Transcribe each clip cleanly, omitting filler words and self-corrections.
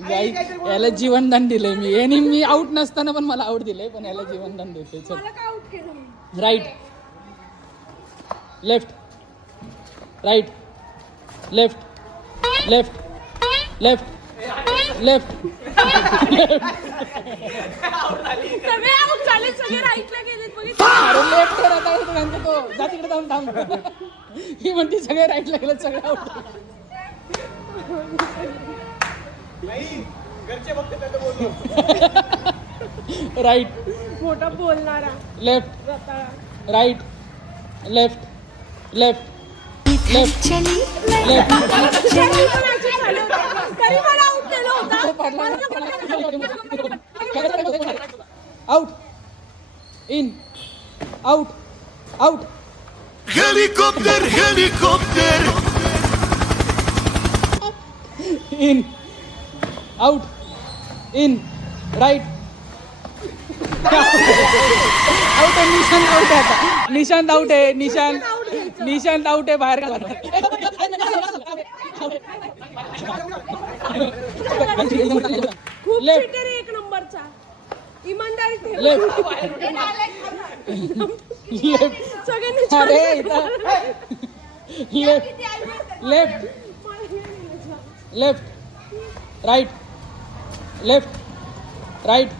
याला जीवनदान दिलंय मी. आणि मी आउट नसताना पण मला आउट दिलंय, पण याला जीवनदान देते. चल right left right left left left left left तो जा तिकडे जाऊन थांब. ही म्हणते सगळे राईटला गेले, सगळे आउट. राईट मोठा बोलणारा. Left right left left left left out in out out. Helicopter, helicopter. In out in right out आहे. निशांत आउट आहे आता. निशांत आउट आहे. निशांत आउट आहे. बाहेर काढा. लेफ्ट एक नंबरचा इमानदारी. लेफ्ट लेफ्ट सगळ्यांनी अरे left left left right left right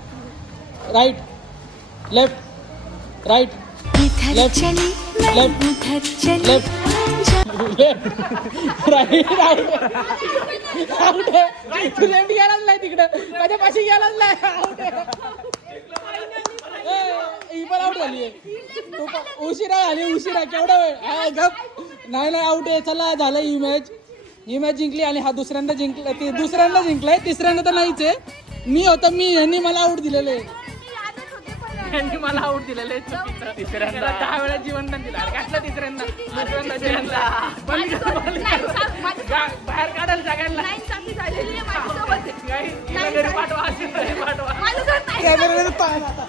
right left right left left left left right right out आहे. तू लेफ्ट गेलाच नाही तिकडं, माझ्या पाशी गेलाच नाही. आउट आहे. ही पण आउट झाली. तू उशिरा झाली. उशिरा केवढा वेळ. हा गप. नाही नाही आउट आहे. चला झालं. ही मॅच जिंकली आणि हा दुसऱ्यांदा जिंकला. ते दुसऱ्यांदा जिंकलाय, तिसऱ्यांदा तर नाहीच आहे. मी होतो यांनी मला आउट दिलेलं आहे. यांनी मला आउट दिलेलं आहे तिसऱ्यांदा. 10 वेळा जीवनदान दिलं. घातलं तिसऱ्यांदा. बाहेर काढायला सगळ्यांना. घरी पाठवा.